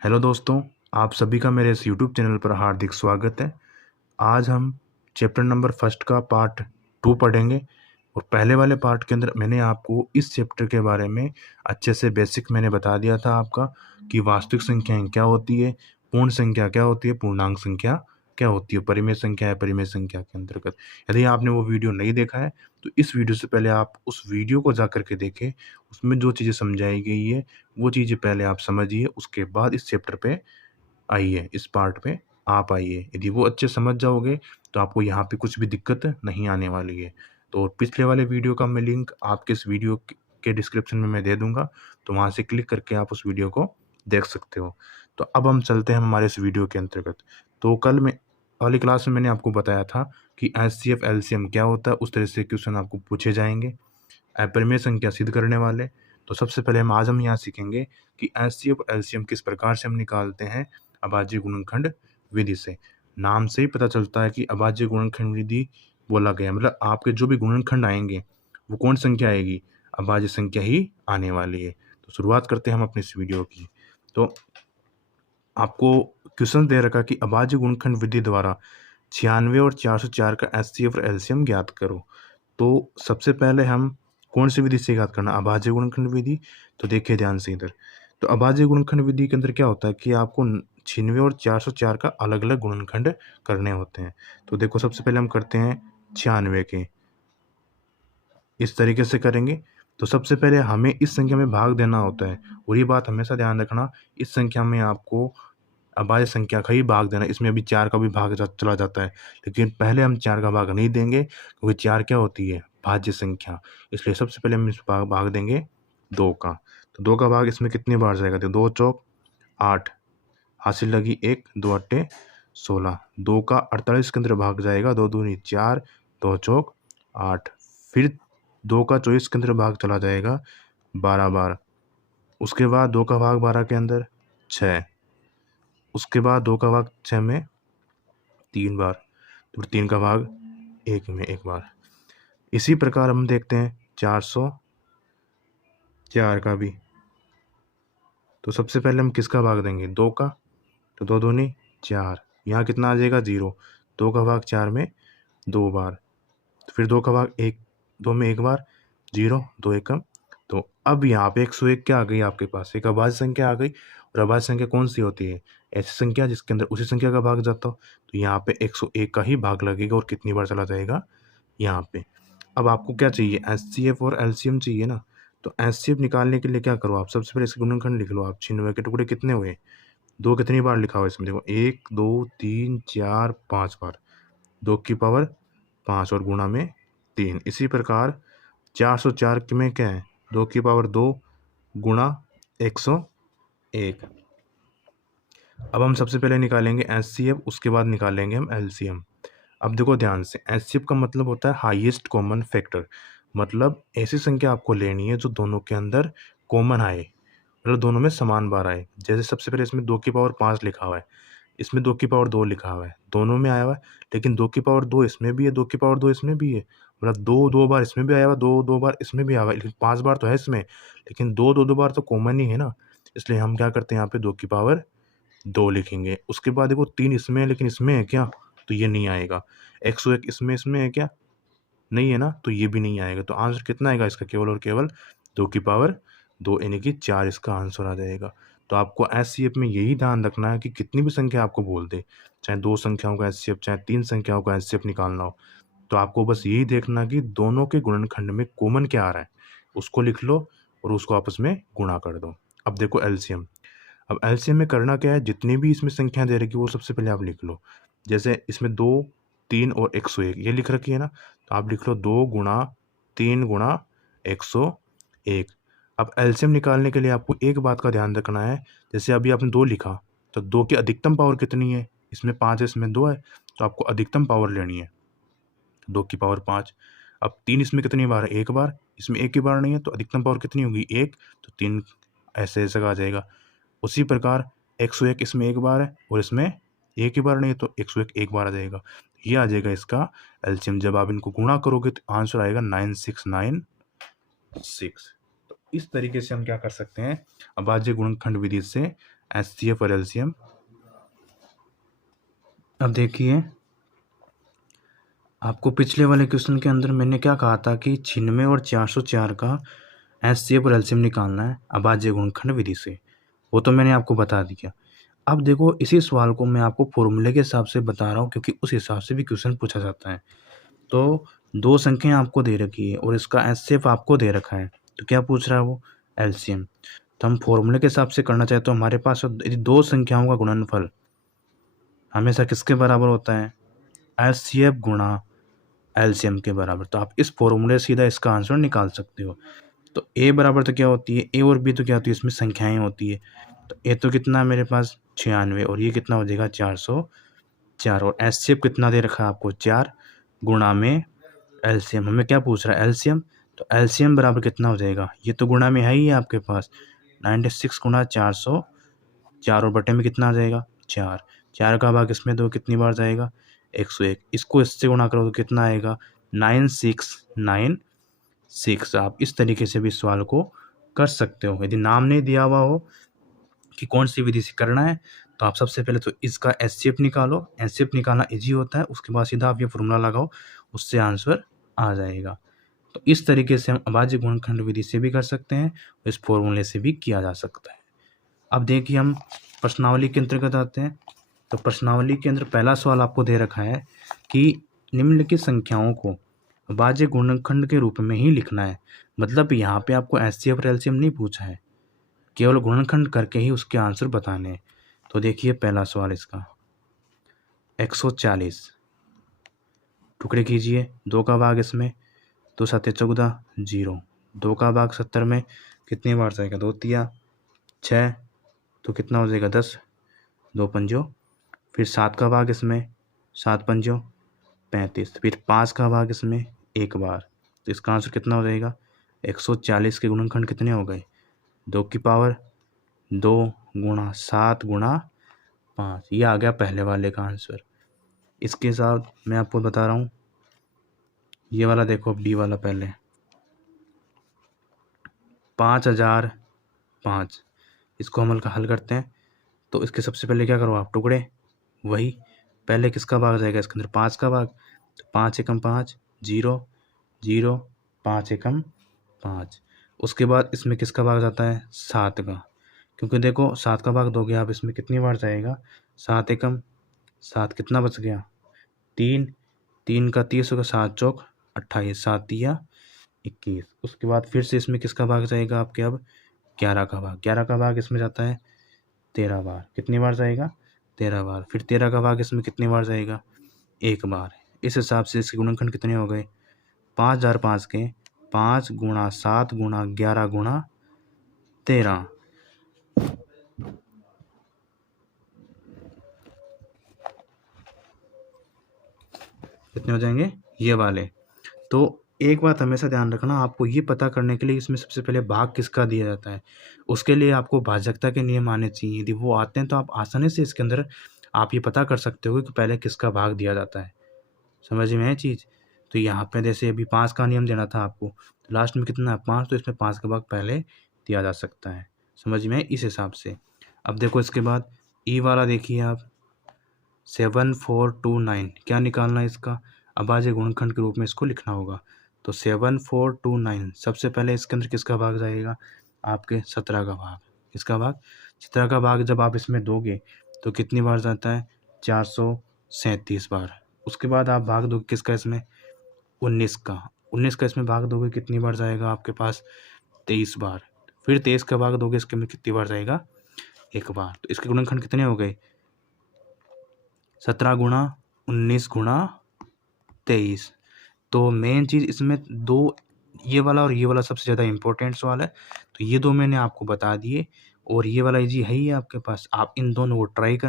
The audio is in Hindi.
हेलो दोस्तों, आप सभी का मेरे इस यूट्यूब चैनल पर हार्दिक स्वागत है। आज हम चैप्टर नंबर फर्स्ट का पार्ट 2 पढ़ेंगे और पहले वाले पार्ट के अंदर मैंने आपको इस चैप्टर के बारे में अच्छे से बेसिक मैंने बता दिया था आपका कि वास्तविक संख्याएं क्या होती है, पूर्ण संख्या क्या होती है, पूर्णांक संख्या क्या होती है, परिमेय संख्या है, परिमेय संख्या के अंतर्गत। यदि आपने वो वीडियो नहीं देखा है तो इस वीडियो से पहले आप उस वीडियो को जा कर के देखें। उसमें जो चीज़ें समझाई गई है वो चीज़ें पहले आप समझिए, उसके बाद इस चैप्टर पे आइए, इस पार्ट पे आप आइए। यदि वो अच्छे समझ जाओगे तो आपको यहाँ पे कुछ भी दिक्कत नहीं आने वाली है। तो पिछले वाले वीडियो का मैं लिंक आपके इस वीडियो के डिस्क्रिप्शन में मैं दे दूँगा, तो वहाँ से क्लिक करके आप उस वीडियो को देख सकते हो। तो अब हम चलते हैं हमारे इस वीडियो के अंतर्गत। तो कल मैं वाली क्लास में मैंने आपको बताया था कि एचसीएफ एलसीएम क्या होता है, उस तरह से क्वेश्चन आपको पूछे जाएँगे। अपरिमेय संख्या सिद्ध करने वाले। तो सबसे पहले हम यहाँ सीखेंगे कि एचसीएफ और एलसीएम किस प्रकार से हम निकालते हैं अभाज्य गुणनखंड विधि से। नाम से ही पता चलता है कि अभाज्य गुणनखंड विधि बोला गया, मतलब आपके जो भी गुणनखंड आएंगे वो कौन संख्या आएगी, अभाज्य संख्या ही आने वाली है। तो शुरुआत करते हैं हम अपने इस वीडियो की। तो आपको क्वेश्चन दे रखा कि अभाज्य गुणनखंड विधि द्वारा 96 और 404 का एचसीएफ और एलसीएम ज्ञात करो। तो सबसे पहले हम कौन सी विधि से ज्ञात करना, अभाज्य गुणनखंड विधि। तो देखिए ध्यान से इधर। तो अभाज्य गुणनखंड विधि के अंदर क्या होता है कि आपको 96 और 404 का अलग अलग गुणनखंड करने होते हैं। तो देखो सबसे पहले हम करते हैं 96 के, इस तरीके से करेंगे। तो सबसे पहले हमें इस संख्या में भाग देना होता है, और ये बात हमेशा ध्यान रखना, इस संख्या में आपको अभाज्य संख्या का ही भाग देना। इसमें अभी 4 का भी भाग चला जाता है, लेकिन पहले हम 4 का भाग नहीं देंगे क्योंकि 4 क्या होती है, भाज्य संख्या। इसलिए सबसे पहले हम इस भाग देंगे 2 का। तो 2 का भाग इसमें कितनी बार जाएगा, तो 2 चौक 8, हासिल लगी 1, 2 अट्ठे 16। 2 का 48 के अंदर भाग जाएगा, 2 दूनी 4, 2 चौक 8। फिर 2 का 24 के अंदर भाग चला जाएगा 12 बार। उसके बाद 2 का भाग 12 के अंदर 6। उसके बाद 2 का भाग 6 में 3 बार, तो 3 का भाग 1 में 1 बार। इसी प्रकार हम देखते हैं 404 का भी। तो सबसे पहले हम किसका भाग देंगे, 2 का। तो 2 दूनी 4, यहाँ कितना आ जाएगा 0। 2 का भाग 4 में 2 बार। फिर 2 का भाग 1, 2 में 1 बार, 0, 2 एकम। तो अब यहाँ पे 101 क्या आ गई आपके पास, एक अभाज्य संख्या आ गई। और अभाज्य संख्या कौन सी होती है, ऐसी संख्या जिसके अंदर उसी संख्या का भाग जाता हो। तो यहाँ पे 101 का ही भाग लगेगा और कितनी बार चला जाएगा यहाँ पे। अब आपको क्या चाहिए, एचसीएफ और एलसीएम चाहिए ना। तो एचसीएफ निकालने के लिए क्या करो आप, सबसे पहले इसके गुणनखंड लिख लो आप। 96 के टुकड़े कितने हुए, 2 कितनी बार लिखा हुआ है इसमें, देखो 1, 2, 3, 4, 5 बार। 2 की पावर 5 और गुणा में 3। इसी प्रकार 404 में क्या है, 2 की पावर 2 गुणा 101। अब हम सबसे पहले निकालेंगे एचसीएफ, उसके बाद निकालेंगे हम एलसीएम। अब देखो ध्यान से, एचसीएफ का मतलब होता है हाईएस्ट कॉमन फैक्टर। मतलब ऐसी संख्या आपको लेनी है जो दोनों के अंदर कॉमन आए, मतलब दोनों में समान बार आए। जैसे सबसे पहले इसमें 2 की पावर 5 लिखा हुआ है, इसमें 2 की पावर 2 लिखा हुआ है, दोनों में आया हुआ है। लेकिन 2 की पावर 2 इसमें भी है, 2 की पावर 2 इसमें भी है। मतलब 2 बार इसमें भी आया हुआ, 2 बार इसमें भी आया हुआ है, लेकिन 5 बार तो है इसमें। लेकिन 2 बार तो कॉमन ही है ना, इसलिए हम क्या करते हैं यहाँ पे 2 की पावर 2 लिखेंगे। उसके बाद देखो 3 इसमें है, लेकिन इसमें है क्या, तो ये नहीं आएगा। 101 इसमें है क्या, नहीं है ना, तो ये भी नहीं आएगा। तो आंसर कितना आएगा इसका, केवल और केवल 2 की पावर 2 यानी कि 4 इसका आंसर आ जाएगा। तो आपको एचसीएफ में यही ध्यान रखना है कि कितनी भी संख्या आपको बोल दे, चाहे 2 संख्याओं का एचसीएफ, चाहे 3 संख्याओं का एचसीएफ निकालना हो, तो आपको बस यही देखना कि दोनों के गुणनखंड में कॉमन क्या आ रहा है, उसको लिख लो और उसको आपस में गुणा कर दो। अब देखो एलसीएम। अब एलसीएम में करना क्या है, जितनी भी इसमें संख्या दे रखी है वो सबसे पहले आप लिख लो। जैसे इसमें 2, 3 और 101 ये लिख रखी है ना, तो आप लिख लो 2 गुणा 3 गुणा 101। अब एलसीएम निकालने के लिए आपको एक बात का ध्यान रखना है, जैसे अभी आपने 2 लिखा, तो 2 की अधिकतम पावर कितनी है, इसमें 5 है, इसमें 2 है, तो आपको अधिकतम पावर लेनी है 2 की पावर 5। अब 3 इसमें कितनी बार है, 1 बार, इसमें 1 ही बार नहीं है, तो अधिकतम पावर कितनी होगी 1, तो 3 ऐसे ऐसे आ जाएगा। उसी प्रकार 101 इसमें 1 बार है और इसमें 1 ही बार नहीं है, तो 101 एक बार आ जाएगा। ये आ जाएगा इसका एलसीएम। जब आप इनको गुणा करोगे तो आंसर आएगा 9696। तो इस तरीके से हम क्या कर सकते हैं, अभाज्य गुणनखंड विधि से HCF और LCM। अब देखिए, आपको पिछले वाले क्वेश्चन के अंदर मैंने क्या कहा था कि 96 और 404 का HCF और LCM निकालना है अभाज्य गुणनखंड विधि से। वो तो मैंने आपको बता दिया। अब देखो, इसी सवाल को मैं आपको फॉर्मूले के हिसाब से बता रहा हूँ, क्योंकि उस हिसाब से भी क्वेश्चन पूछा जाता है। तो दो संख्याएं आपको दे रखी है और इसका HCF आपको दे रखा है, तो क्या पूछ रहा है वो? LCM। तो हम फॉर्मूले के हिसाब से करना चाहे तो हमारे पास यदि दो संख्याओं का गुणनफल हमेशा किसके बराबर होता है? HCF गुणा LCM के बराबर। तो आप इस फॉर्मूले से सीधा इसका आंसर निकाल सकते हो। तो A बराबर तो क्या होती है? A और B तो क्या होती है? इसमें संख्याएं होती है। तो A तो कितना है मेरे पास? 96, और ये कितना हो जाएगा? 404। और HCF कितना दे रखा है आपको? 4 गुणा में LCM। हमें क्या पूछ रहा है? LCM। तो LCM बराबर कितना हो जाएगा? ये तो गुणा में है ही आपके पास, 96 गुणा 404, और बटे में कितना आ जाएगा? 4। 4 का भाग इसमें दो, कितनी बार जाएगा? 101। इसको इससे गुणा करो तो कितना आएगा? 9696। आप इस तरीके से भी सवाल को कर सकते हो। यदि नाम नहीं दिया हुआ हो कि कौन सी विधि से करना है, तो आप सबसे पहले तो इसका HCF निकालो। HCF निकालना इजी होता है, उसके बाद सीधा आप ये फॉर्मूला लगाओ, उससे आंसर आ जाएगा। तो इस तरीके से हम अभाज्य गुणनखंड विधि से भी कर सकते हैं, इस फॉर्मूले से भी किया जा सकता है। अब देखिए, हम प्रश्नावली के अंतर्गत आते हैं। तो प्रश्नावली के अंदर पहला सवाल आपको दे रखा है कि निम्नलिखित संख्याओं को अभाज्य गुणनखंड के रूप में ही लिखना है। मतलब यहाँ पे आपको HCF और LCM नहीं पूछा है, केवल गुणनखंड करके ही उसके आंसर बताने हैं। तो देखिए पहला सवाल इसका, 140 टुकड़े कीजिए, 2 का भाग इसमें, 2 7 14 0, 2 का भाग 70 में कितनी बार जाएगा? 2 तिया 6, तो कितना हो जाएगा? 10, 2 पंजो, फिर 7 का भाग इसमें, 7 पंजो 35, फिर 5 का भाग इसमें 1 बार। तो इसका आंसर कितना हो जाएगा? 140 के गुणनखंड कितने हो गए? 2 की पावर 2 गुणा 7 गुणा 5। ये आ गया पहले वाले का आंसर। इसके साथ मैं आपको बता रहा हूँ, ये वाला देखो, अब डी वाला पहले, 5005। इसको हम हल करते हैं। तो इसके सबसे पहले क्या करो आप? टुकड़े, वही पहले किसका भाग जाएगा इसके अंदर? 5 का भाग। तो 5 एकम 5, 0 0, 5 एकम 5। उसके बाद इसमें किसका भाग जाता है? 7 का, क्योंकि देखो 7 का भाग दोगे आप, इसमें कितनी बार जाएगा? 7 एकम 7, कितना बच गया? 3, 3 का 30 होगा, 7 चौक 28, 7 तिया 21। उसके बाद फिर से इसमें किसका भाग जाएगा आपके? अब 11 का भाग। 11 का भाग इसमें जाता है 13 बार। कितनी बार जाएगा? 13 बार। फिर 13 का भाग इसमें कितनी बार जाएगा? 1 बार। इस हिसाब से इसके गुणनखंड कितने हो गए? 5005 के 5 गुणा 7 गुणा 11 गुणा 13। कितने हो जाएंगे ये वाले? तो एक बात हमेशा ध्यान रखना, आपको ये पता करने के लिए इसमें सबसे पहले भाग किसका दिया जाता है, उसके लिए आपको भाजकता के नियम आने चाहिए। यदि वो आते हैं तो आप आसानी से इसके अंदर आप ये पता कर सकते हो कि पहले किसका भाग दिया जाता है। समझ में है चीज़? तो यहाँ पे जैसे अभी 5 का नियम देना था आपको, तो लास्ट में कितना है? 5, तो इसमें 5 का भाग पहले दिया जा सकता है। समझ में? इस हिसाब से। अब देखो इसके बाद ई वाला देखिए आप, 7429। क्या निकालना है इसका? अभाज्य गुणनखंड के रूप में इसको लिखना होगा। तो 7429 सबसे पहले इसके अंदर किसका भाग जाएगा? आपके 17 का भाग। किसका भाग? 17 का भाग जब आप इसमें दोगे तो कितनी बार जाता है? 437 बार। उसके बाद आप भाग दोगे किसका इसमें? 19 का। 19 का इसमें भाग दोगे कितनी बार जाएगा आपके पास? 23 बार। फिर 23 का भाग दोगे इसके में कितनी बार जाएगा? 1 बार। तो इसके गुणनखंड कितने हो गए? 17 गुणा 19 गुणा 23। तो मेन चीज़ इसमें दो, ये वाला और ये वाला सबसे ज़्यादा इंपॉर्टेंट सवाल है। तो ये दो मैंने आपको बता दिए, और ये वाला इजी है ही आपके पास। आप इन दोनों को ट्राई कर